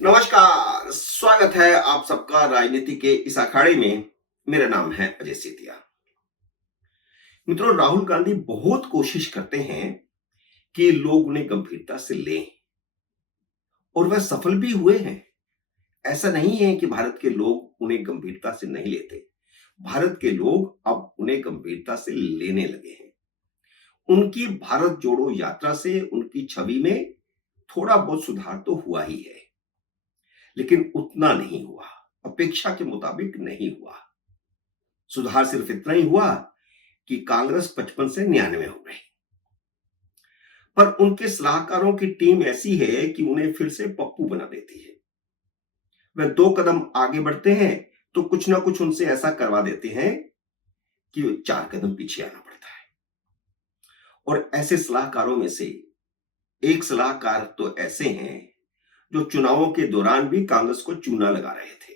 नमस्कार, स्वागत है आप सबका राजनीति के इस अखाड़े में। मेरा नाम है अजय सेतिया। मित्रों, राहुल गांधी बहुत कोशिश करते हैं कि लोग उन्हें गंभीरता से लें और वह सफल भी हुए हैं। ऐसा नहीं है कि भारत के लोग उन्हें गंभीरता से नहीं लेते। भारत के लोग अब उन्हें गंभीरता से लेने लगे हैं। उनकी भारत जोड़ो यात्रा से उनकी छवि में थोड़ा बहुत सुधार तो हुआ ही है, लेकिन उतना नहीं हुआ, अपेक्षा के मुताबिक नहीं हुआ। सुधार सिर्फ इतना ही हुआ कि कांग्रेस 55 से 99 हो गई। पर उनके सलाहकारों की टीम ऐसी है कि उन्हें फिर से पप्पू बना देती है। वह 2 कदम आगे बढ़ते हैं तो कुछ ना कुछ उनसे ऐसा करवा देते हैं कि 4 कदम पीछे आना पड़ता है। और ऐसे सलाहकारों में से एक सलाहकार तो ऐसे हैं जो चुनावों के दौरान भी कांग्रेस को चूना लगा रहे थे।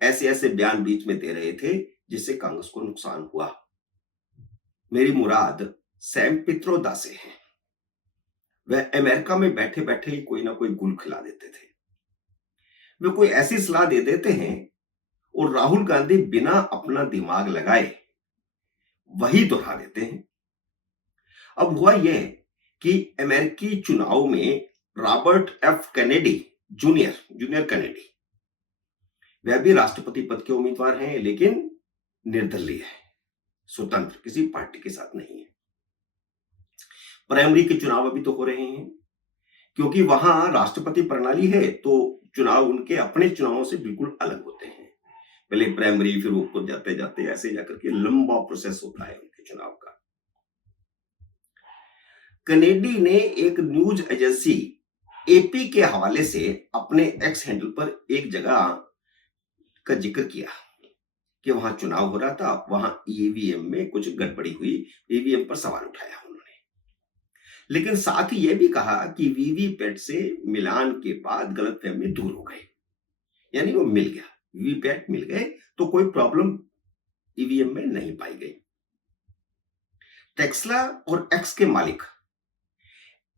ऐसे ऐसे बयान बीच में दे रहे थे जिससे कांग्रेस को नुकसान हुआ। मेरी मुराद सैम पित्रोदा से है। वह अमेरिका में बैठे बैठे ही कोई ना कोई गुल खिला देते थे। वे कोई ऐसी सलाह दे देते हैं और राहुल गांधी बिना अपना दिमाग लगाए वही दोहरा देते हैं। अब हुआ यह कि अमेरिकी चुनाव में Robert F Kennedy junior junior Kennedy, वह भी राष्ट्रपति पद के उम्मीदवार हैं, लेकिन निर्दलीय है, स्वतंत्र, किसी पार्टी के साथ नहीं है। प्राइमरी के चुनाव अभी तो हो रहे हैं, क्योंकि वहां राष्ट्रपति प्रणाली है तो चुनाव उनके अपने चुनावों से बिल्कुल अलग होते हैं। पहले प्राइमरी, फिर ऊपर जाते जाते ऐसे जाकर के लंबा प्रोसेस होता है उनके चुनाव का। कनेडी ने एक न्यूज एजेंसी एपी के हवाले से अपने एक्स हैंडल पर एक जगह का जिक्र किया कि वहां चुनाव हो रहा था, वहां ईवीएम में कुछ गड़बड़ी हुई, ईवीएम पर सवाल उठाया उन्होंने। लेकिन साथ ही यह भी कहा कि वीवीपैट से मिलान के बाद गलतफहमी दूर हो गई, यानी वो मिल गया, वीवीपैट मिल गए तो कोई प्रॉब्लम ईवीएम में नहीं पाई गई। टेस्ला और एक्स के मालिक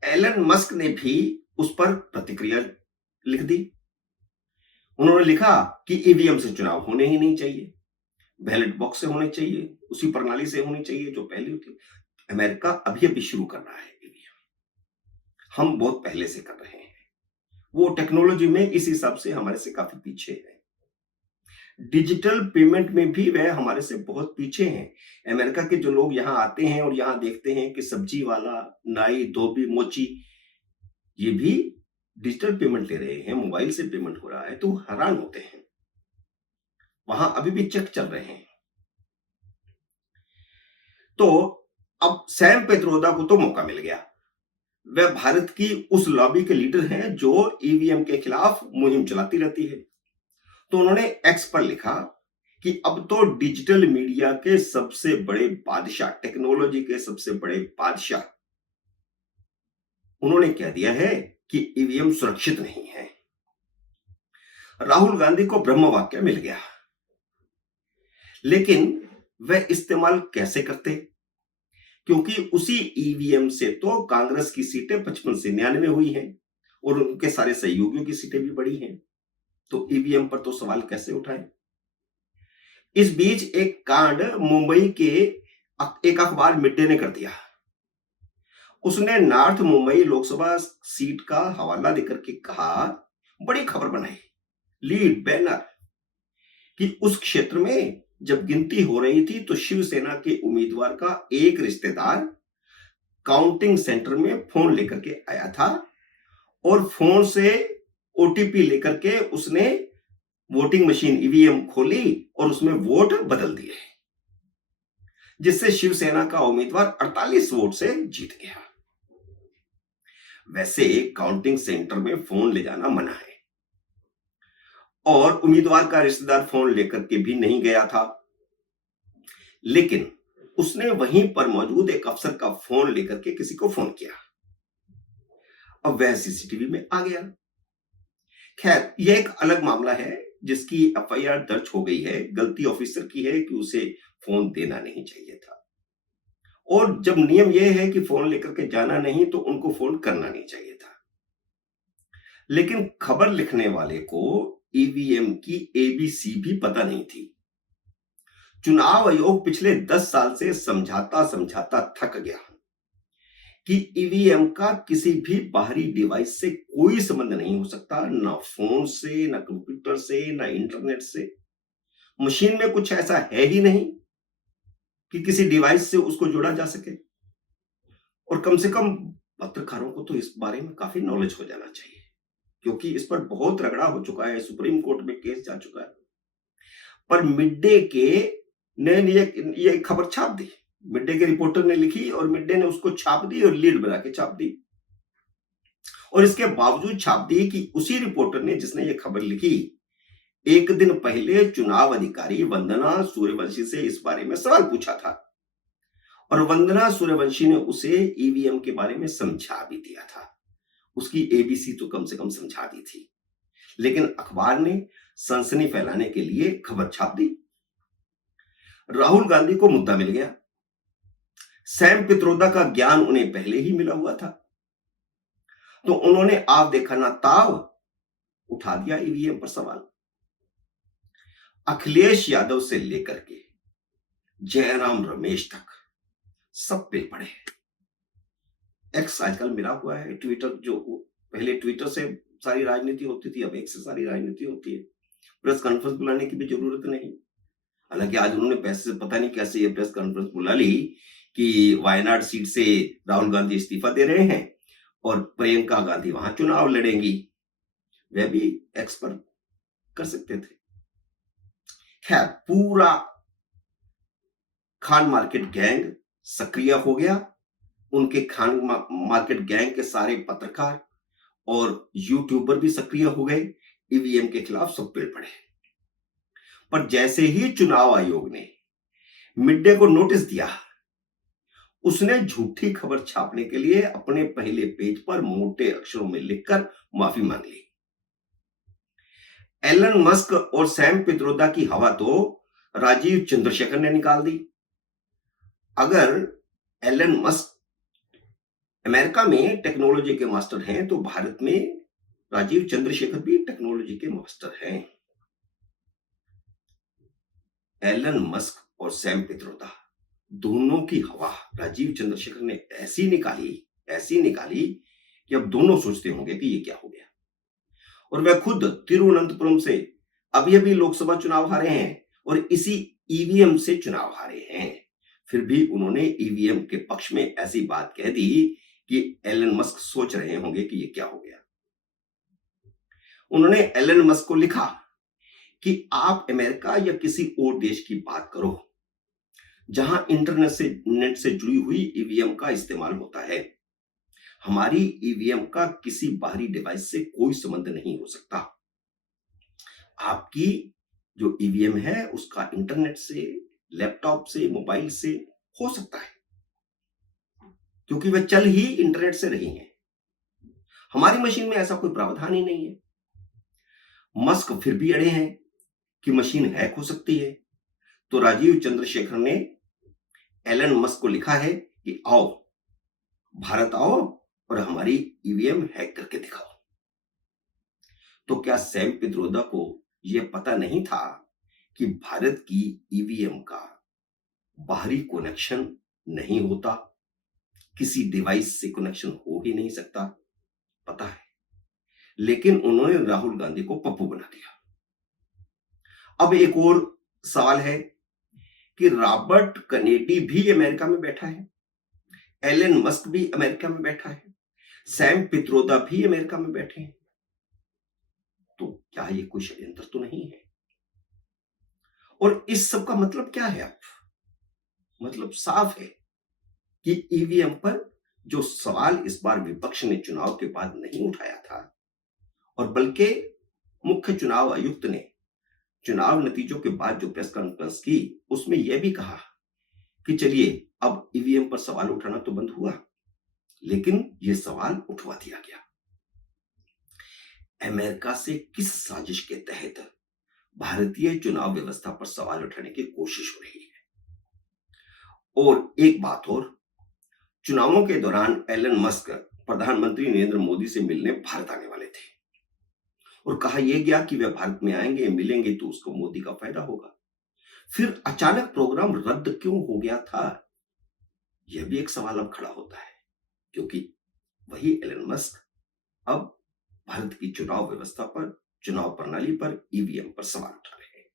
एलन मस्क ने भी उस पर प्रतिक्रिया लिख दी। उन्होंने लिखा कि ईवीएम से चुनाव होने ही नहीं चाहिए, बैलेट बॉक्स से होने चाहिए, उसी प्रणाली से होनी चाहिए जो पहले होती। अमेरिका अभी अभी शुरू कर रहा है ईवीएम, हम बहुत पहले से कर रहे हैं। वो टेक्नोलॉजी में इस हिसाब से हमारे से काफी पीछे है। डिजिटल पेमेंट में भी वह हमारे से बहुत पीछे हैं। अमेरिका के जो लोग यहाँ आते हैं और यहाँ देखते हैं कि सब्जी वाला, नाई, धोबी, मोची, ये भी डिजिटल पेमेंट ले रहे हैं, मोबाइल से पेमेंट हो रहा है, तो हैरान होते हैं। वहां अभी भी चेक चल रहे हैं। तो अब सैम पेत्रोदा को तो मौका मिल गया। वह भारत की उस लॉबी के लीडर हैं जो ईवीएम के खिलाफ मुहिम चलाती रहती है। तो उन्होंने एक्स पर लिखा कि अब तो डिजिटल मीडिया के सबसे बड़े बादशाह, टेक्नोलॉजी के सबसे बड़े बादशाह, उन्होंने कह दिया है कि ईवीएम सुरक्षित नहीं है। राहुल गांधी को ब्रह्म वाक्य मिल गया, लेकिन वह इस्तेमाल कैसे करते? क्योंकि उसी ईवीएम से तो कांग्रेस की सीटें 55 से 99 हुई हैं और उनके सारे सहयोगियों की सीटें भी बढ़ी हैं। तो ईवीएम पर तो सवाल कैसे उठाएं? इस बीच एक कांड मुंबई के एक अखबार मिड डे ने कर दिया। उसने नॉर्थ मुंबई लोकसभा सीट का हवाला देकर के कहा, बड़ी खबर बनाई, लीड बैनर, कि उस क्षेत्र में जब गिनती हो रही थी तो शिवसेना के उम्मीदवार का एक रिश्तेदार काउंटिंग सेंटर में फोन लेकर के आया था और फोन से ओटीपी लेकर के उसने वोटिंग मशीन ईवीएम खोली और उसमें वोट बदल दिए, जिससे शिवसेना का उम्मीदवार 48 वोट से जीत गया। वैसे काउंटिंग सेंटर में फोन ले जाना मना है और उम्मीदवार का रिश्तेदार फोन लेकर के भी नहीं गया था, लेकिन उसने वहीं पर मौजूद एक अफसर का फोन लेकर के किसी को फोन किया। अब वह सीसीटीवी में आ गया। खैर, यह एक अलग मामला है जिसकी एफआईआर दर्ज हो गई है। गलती ऑफिसर की है कि उसे फोन देना नहीं चाहिए था, और जब नियम यह है कि फोन लेकर के जाना नहीं तो उनको फोन करना नहीं चाहिए था। लेकिन खबर लिखने वाले को ईवीएम की एबीसी भी पता नहीं थी। चुनाव आयोग पिछले 10 साल से समझाता समझाता थक गया कि ईवीएम का किसी भी बाहरी डिवाइस से कोई संबंध नहीं हो सकता, ना फोन से, ना कंप्यूटर से, ना इंटरनेट से। मशीन में कुछ ऐसा है ही नहीं कि किसी डिवाइस से उसको जोड़ा जा सके। और कम से कम पत्रकारों को तो इस बारे में काफी नॉलेज हो जाना चाहिए, क्योंकि इस पर बहुत रगड़ा हो चुका है, सुप्रीम कोर्ट में केस जा चुका है। पर मिड डे के ने ये खबर छाप दी। मिड डे के रिपोर्टर ने लिखी और मिड डे ने उसको छाप दी और लीड बना के छाप दी। और इसके बावजूद छाप दी कि उसी रिपोर्टर ने, जिसने ये खबर लिखी, एक दिन पहले चुनाव अधिकारी वंदना सूर्यवंशी से इस बारे में सवाल पूछा था और वंदना सूर्यवंशी ने उसे ईवीएम के बारे में समझा भी दिया था। उसकी एबीसी तो कम से कम समझा दी थी, लेकिन अखबार ने सनसनी फैलाने के लिए खबर छाप दी। राहुल गांधी को मुद्दा मिल गया। सैम पित्रोदा का ज्ञान उन्हें पहले ही मिला हुआ था, तो उन्होंने आप देखा ना ताव उठा दिया ईवीएम पर सवाल। अखिलेश यादव से लेकर के जयराम रमेश तक सब पे पड़े। एक्स आजकल मिला हुआ है, ट्विटर, जो पहले ट्विटर से सारी राजनीति होती थी, अब एक्स से सारी राजनीति होती है। प्रेस कॉन्फ्रेंस बुलाने की भी जरूरत नहीं। हालांकि आज उन्होंने पैसे से पता नहीं कैसे ये प्रेस कॉन्फ्रेंस बुला ली कि वायनाड सीट से राहुल गांधी इस्तीफा दे रहे हैं और प्रियंका गांधी वहां चुनाव लड़ेंगी। वह भी एक्स पर कर सकते थे। खैर, पूरा खान मार्केट गैंग सक्रिय हो गया। उनके खान मार्केट गैंग के सारे पत्रकार और यूट्यूबर भी सक्रिय हो गए, ईवीएम के खिलाफ सब पेड़ पड़े। पर जैसे ही चुनाव आयोग ने मिड डे को नोटिस दिया, उसने झूठी खबर छापने के लिए अपने पहले पेज पर मोटे अक्षरों में लिखकर माफी मांग ली। एलन मस्क और सैम पित्रोदा की हवा तो राजीव चंद्रशेखर ने निकाल दी। अगर एलन मस्क अमेरिका में टेक्नोलॉजी के मास्टर हैं, तो भारत में राजीव चंद्रशेखर भी टेक्नोलॉजी के मास्टर हैं। एलन मस्क और सैम पित्रोदा दोनों की हवा राजीव चंद्रशेखर ने ऐसी निकाली कि अब दोनों सोचते होंगे कि ये क्या हो गया। और वह खुद तिरुवनंतपुरम से अभी लोकसभा चुनाव हारे हैं और इसी ईवीएम से चुनाव हारे हैं। फिर भी उन्होंने ईवीएम के पक्ष में ऐसी बात कह दी कि एलन मस्क सोच रहे होंगे कि ये क्या हो गया। उन्होंने एलन मस्क को लिखा कि आप अमेरिका या किसी और देश की बात करो जहां नेट से जुड़ी हुई ईवीएम का इस्तेमाल होता है। हमारी ईवीएम का किसी बाहरी डिवाइस से कोई संबंध नहीं हो सकता। आपकी जो ईवीएम है उसका इंटरनेट से, लैपटॉप से, मोबाइल से हो सकता है, क्योंकि वह चल ही इंटरनेट से रही है। हमारी मशीन में ऐसा कोई प्रावधान ही नहीं है। मस्क फिर भी अड़े हैं कि मशीन हैक हो सकती है, तो राजीव चंद्रशेखर ने एलन मस्क को लिखा है कि आओ, भारत आओ और हमारी ईवीएम हैक करके दिखाओ। तो क्या सैम पित्रोदा को यह पता नहीं था कि भारत की ईवीएम का बाहरी कनेक्शन नहीं होता, किसी डिवाइस से कनेक्शन हो ही नहीं सकता? पता है, लेकिन उन्होंने राहुल गांधी को पप्पू बना दिया। अब एक और सवाल है कि रॉबर्ट कनेडी भी अमेरिका में बैठा है, एलन मस्क भी अमेरिका में बैठा है, सैम पित्रोदा भी अमेरिका में बैठे हैं। तो क्या ये कोई षड्यंत्र तो नहीं है? और इस सब का मतलब क्या है? अब मतलब साफ है कि ईवीएम पर जो सवाल इस बार विपक्ष ने चुनाव के बाद नहीं उठाया था, और बल्कि मुख्य चुनाव आयुक्त ने चुनाव नतीजों के बाद जो प्रेस कॉन्फ्रेंस की, उसमें यह भी कहा कि चलिए अब ईवीएम पर सवाल उठाना तो बंद हुआ, लेकिन यह सवाल उठवा दिया गया। अमेरिका से किस साजिश के तहत भारतीय चुनाव व्यवस्था पर सवाल उठाने की कोशिश हो रही है? और एक बात और, चुनावों के दौरान एलन मस्क प्रधानमंत्री नरेंद्र मोदी से मिलने भारत आने वाले थे, और कहा यह गया कि वे भारत में आएंगे, मिलेंगे तो उसको मोदी का फायदा होगा। फिर अचानक प्रोग्राम रद्द क्यों हो गया था? यह भी एक सवाल अब खड़ा होता है, क्योंकि वही एलन मस्क अब भारत की चुनाव व्यवस्था पर, चुनाव प्रणाली पर, ईवीएम पर सवाल उठा रहे हैं।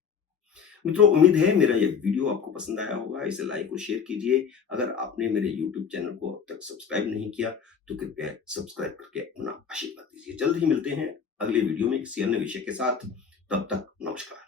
मित्रों, उम्मीद है मेरा यह वीडियो आपको पसंद आया होगा। इसे लाइक और शेयर कीजिए। अगर आपने मेरे यूट्यूब चैनल को अब तक सब्सक्राइब नहीं किया तो कृपया सब्सक्राइब करके अपना आशीर्वाद दीजिए। जल्द ही मिलते हैं अगले वीडियो में किसी अन्य विषय के साथ। तब तक नमस्कार।